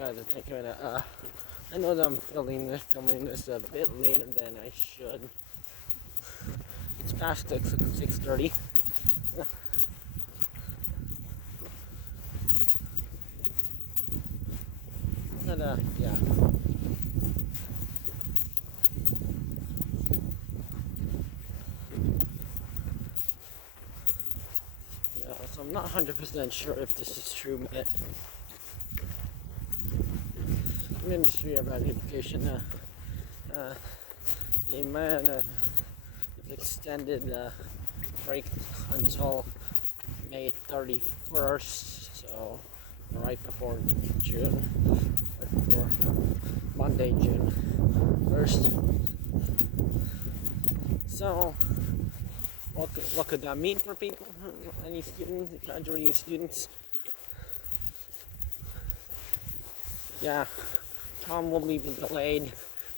guys are thinking of it. I know that I'm filming this a bit later than I should. It's past 6:30. But yeah. So I'm not 100% sure if this is true yet. Ministry of Education, they might have extended the break until May 31st, so right before June, right before Monday, June 1st. So, what could that mean for people? Any students, graduating students? Yeah, prom will be delayed.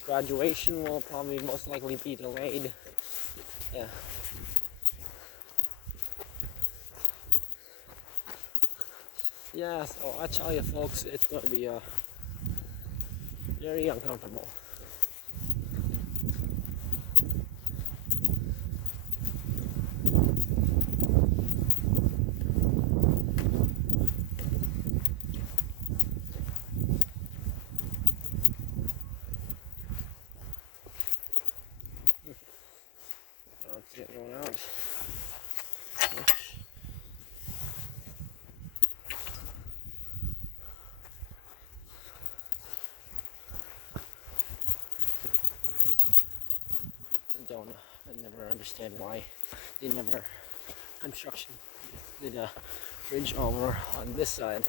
Graduation will probably most likely be delayed. Yeah. Yeah, so I tell you folks, it's going to be very uncomfortable. Let's get going out. I never understand why they never construction did a bridge over on this side.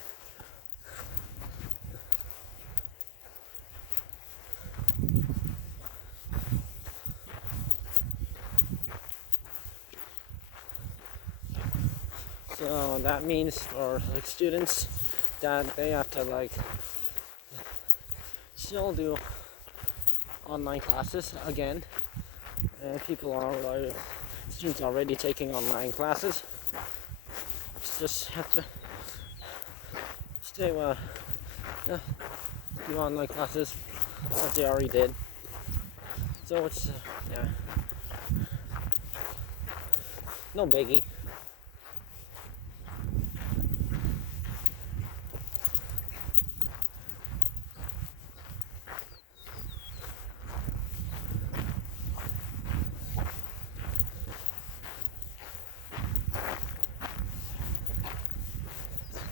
So that means for like students that they have to like still do online classes again. And people are like students already taking online classes. Just have to stay do online classes as they already did. So it's yeah, no biggie.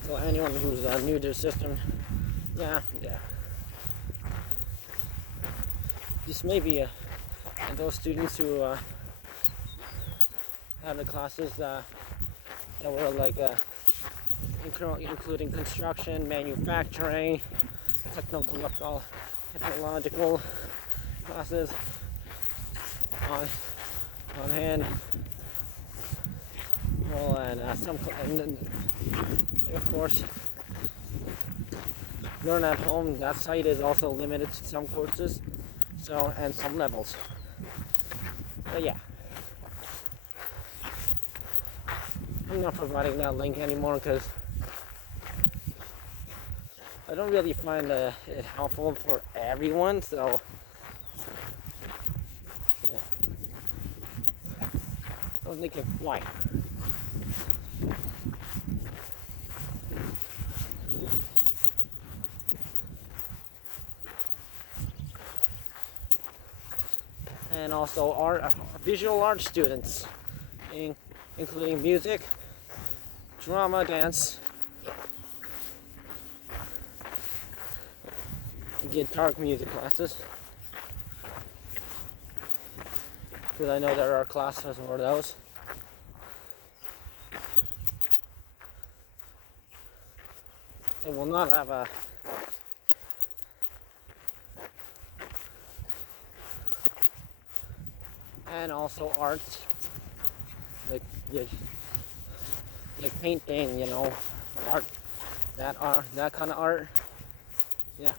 So anyone who's new to the system, yeah. This may be and those students who have the classes that were like including construction, manufacturing, technological classes on hand. Well, and of course, learn at home. That site is also limited to some courses, so and some levels. But yeah, I'm not providing that link anymore because I don't really find it helpful for everyone. So yeah, I was thinking why. And also visual art students, including music, drama, dance, guitar music classes. Because I know there are classes for those. They will not have a and also arts like painting, art, that kind of art. Yeah.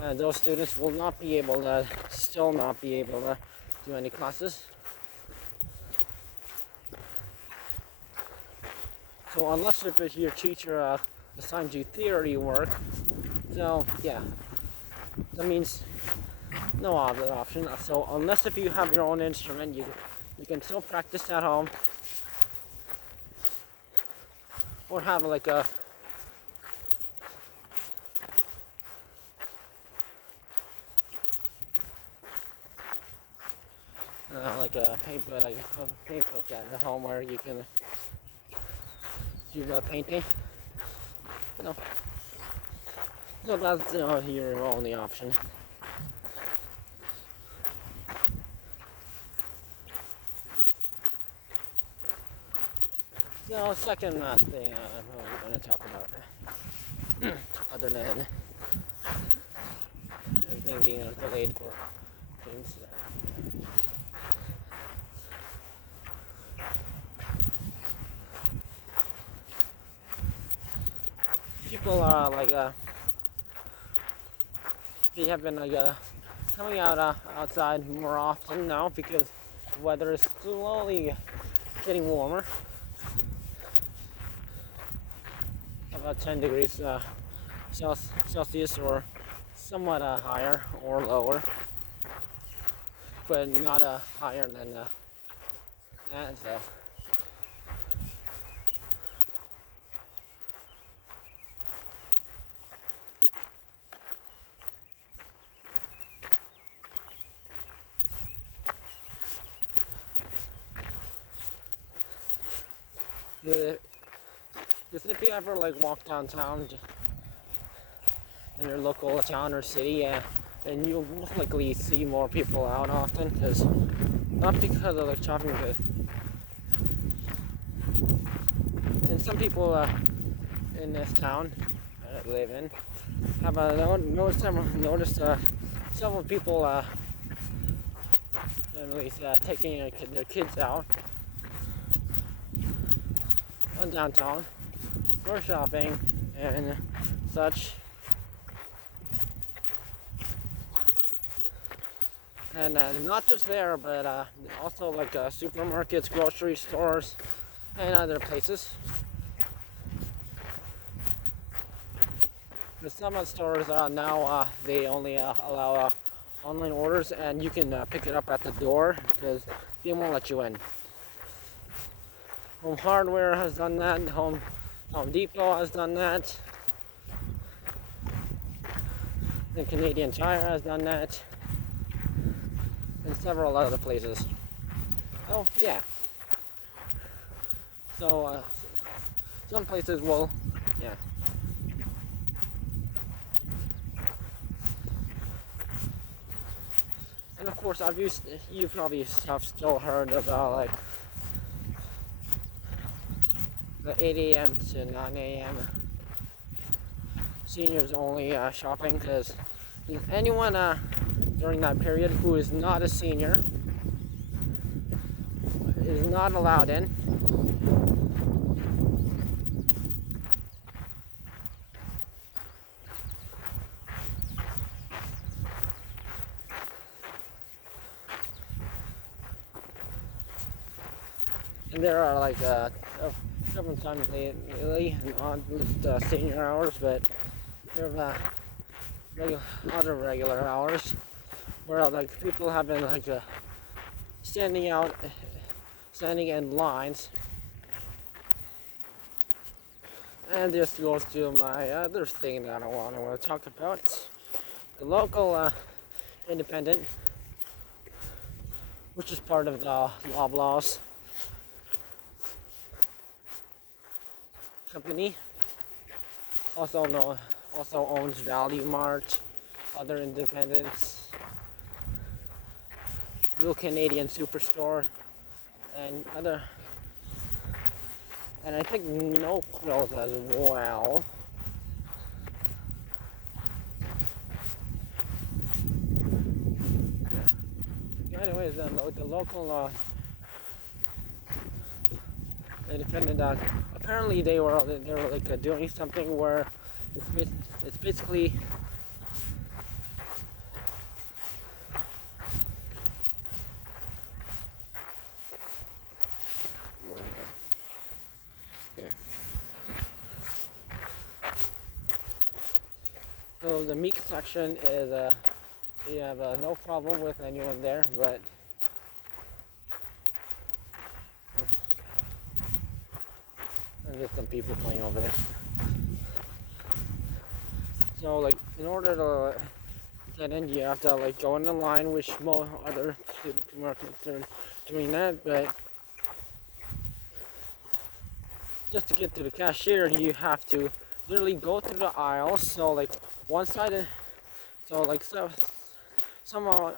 And those students will still not be able to do any classes. So unless if your teacher assigned you theory work, so yeah, that means no other option. So unless if you have your own instrument, you can still practice at home, or have like a paint book at home where you can do painting. You know, so that's your only option. So second thing I'm going to talk about, other than everything being delayed for things. People are they have been coming out outside more often now because the weather is slowly getting warmer. About 10 degrees Celsius or somewhat higher or lower, but not higher than that. So. Because if you ever walk downtown in your local town or city, then you'll most likely see more people out often. Because not because of shopping, but and some people in this town I live in have noticed several people families taking their kids out downtown for shopping and such. And not just there, but also supermarkets, grocery stores, and other places. But some of the stores now they only allow online orders, and you can pick it up at the door because they won't let you in. Home Hardware has done that. Home Depot has done that. The Canadian Tire has done that. And several other places. Oh, yeah. So, some places will, yeah. And of course, you probably have still heard about the 8 a.m. to 9 a.m. seniors only shopping, because anyone during that period who is not a senior is not allowed in. And there are several times lately on list senior hours, but there are other regular hours where people have been standing in lines. And this goes to my other thing that I want to talk about, the local independent, which is part of the Loblaws company. Also owns Value Mart, other independents, Real Canadian Superstore, and other, and I think No Frills as well. Anyways, the local independent apparently they were doing something where it's basically So the meat section is you have no problem with anyone there, but there's some people playing over there. So like in order to get in, you have to like go in the line, which most other supermarkets are doing that, but just to get to the cashier, you have to literally go through the aisles. So like one side, so like somehow,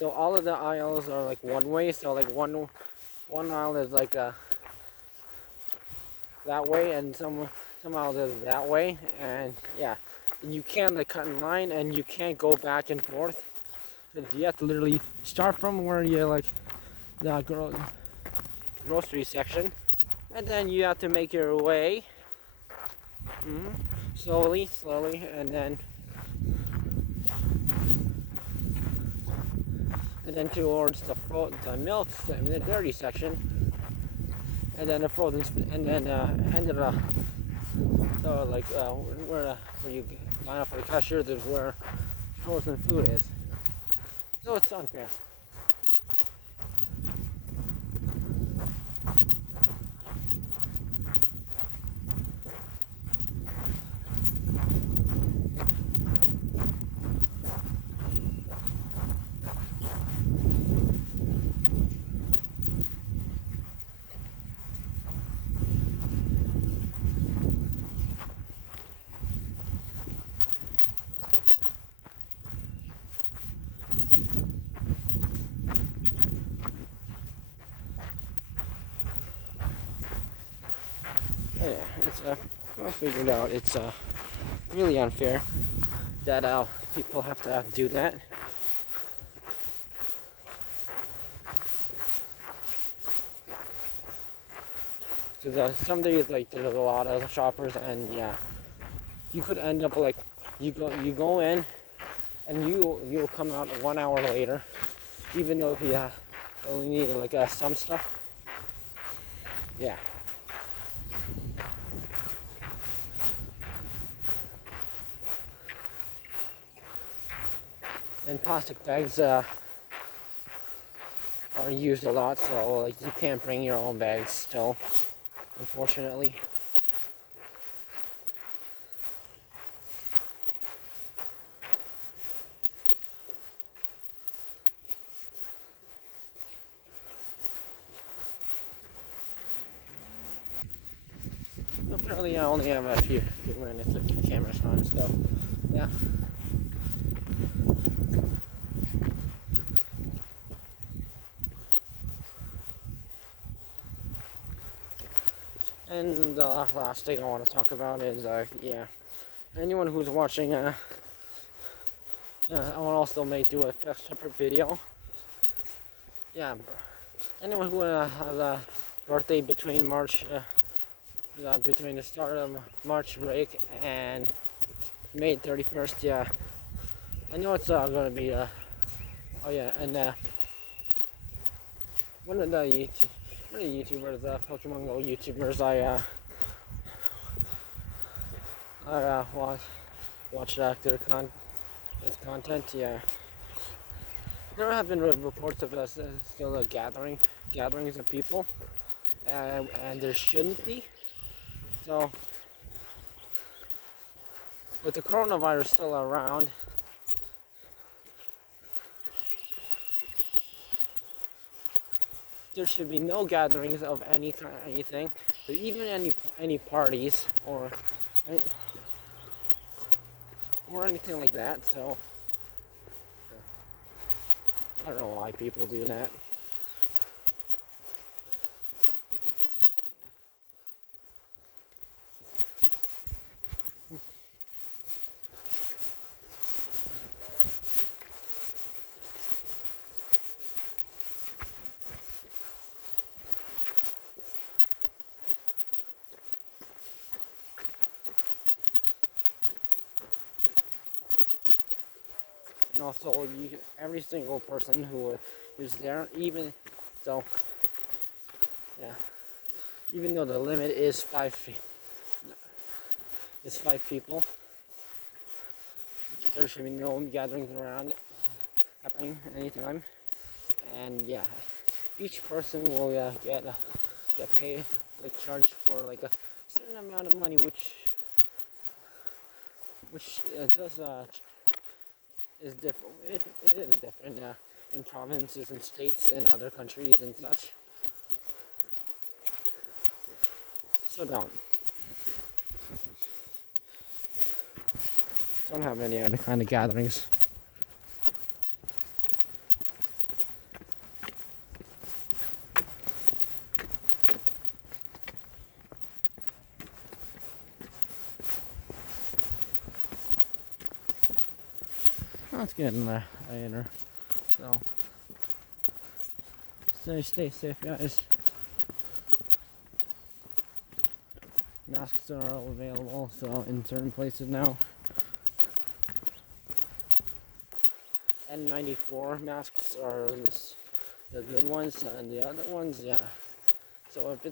so all of the aisles are like one way. So like one aisle is like that way, and some aisles is that way, and yeah, you can't like cut in line, and you can't go back and forth. You have to literally start from where you like the grocery section, and then you have to make your way slowly, and then towards the milk and the dairy section, and then the frozen, and then ended up so like where you line up for the cashier, there's where frozen food is. So it's unfair. Yeah, it's I figured out it's really unfair that people have to do that. Because some days like there's a lot of shoppers, and yeah, you could end up like you go in, and you'll come out 1 hour later, even though if you only need like some stuff. Yeah. And plastic bags are used a lot, so like you can't bring your own bags still, unfortunately. Apparently I only have a few minutes of cameras on, so yeah. And the last thing I want to talk about is, yeah, anyone who's watching, I will also do a separate video. Yeah, anyone who has a birthday between between the start of March break and May 31st, yeah, I know it's going to be, oh yeah, and one of the YouTubers, Pokemon Go YouTubers, I watched their his content. Yeah, there have been reports of still gatherings of people, and there shouldn't be. So, with the coronavirus still around, there should be no gatherings of anything, or even any parties or anything like that. So I don't know why people do that. And also, every single person who is there, even so, yeah, even though the limit is 5 people, there should be no gatherings around happening anytime. And yeah, each person will get paid, like charged for like a certain amount of money, which does is different. It is different in provinces and states and other countries and such. So don't have any other kind of gatherings. Let's get in there later. So stay safe, guys. Masks are all available, so in certain places now. N94 masks are the good ones, and the other ones, yeah. So if it's